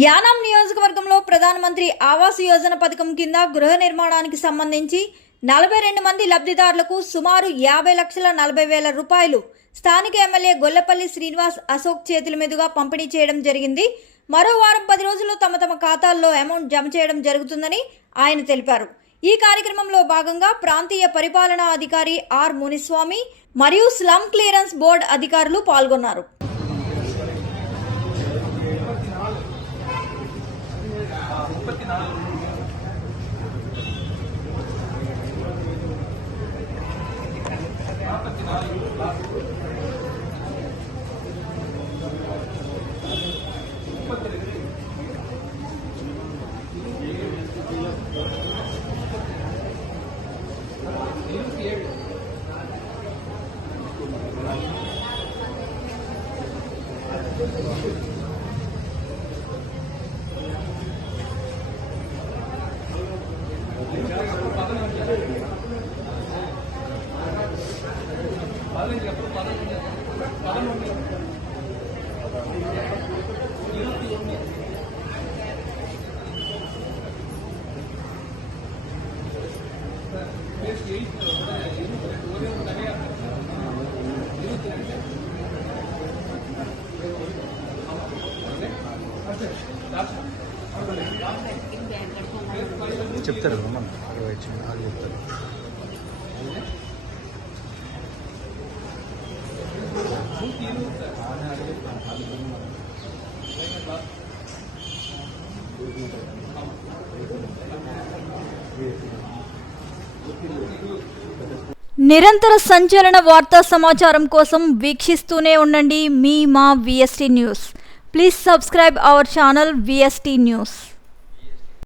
యానాం నియోజకవర్గంలో ప్రధానమంత్రి ఆవాస్ యోజన పథకం కింద గృహ నిర్మాణానికి సంబంధించి 42 మంది లబ్ధిదారులకు సుమారు 50,40,000 రూపాయలు స్థానిక ఎమ్మెల్యే గొల్లపల్లి శ్రీనివాస్ అశోక్ చేతుల మీదుగా పంపిణీ చేయడం జరిగింది. మరో వారం 10 రోజుల్లో తమ ఖాతాల్లో అమౌంట్ జమ చేయడం జరుగుతుందని ఆయన తెలిపారు. ఈ కార్యక్రమంలో భాగంగా ప్రాంతీయ పరిపాలనా అధికారి ఆర్ మునిస్వామి మరియు స్లమ్ క్లియరెన్స్ బోర్డు అధికారులు పాల్గొన్నారు. చెప్తారు చెప్తారు. నిరంతర సంచలన వార్తా సమాచారం కోసం వీక్షిస్తూనే ఉండండి మా VST news. Please subscribe our channel VST news.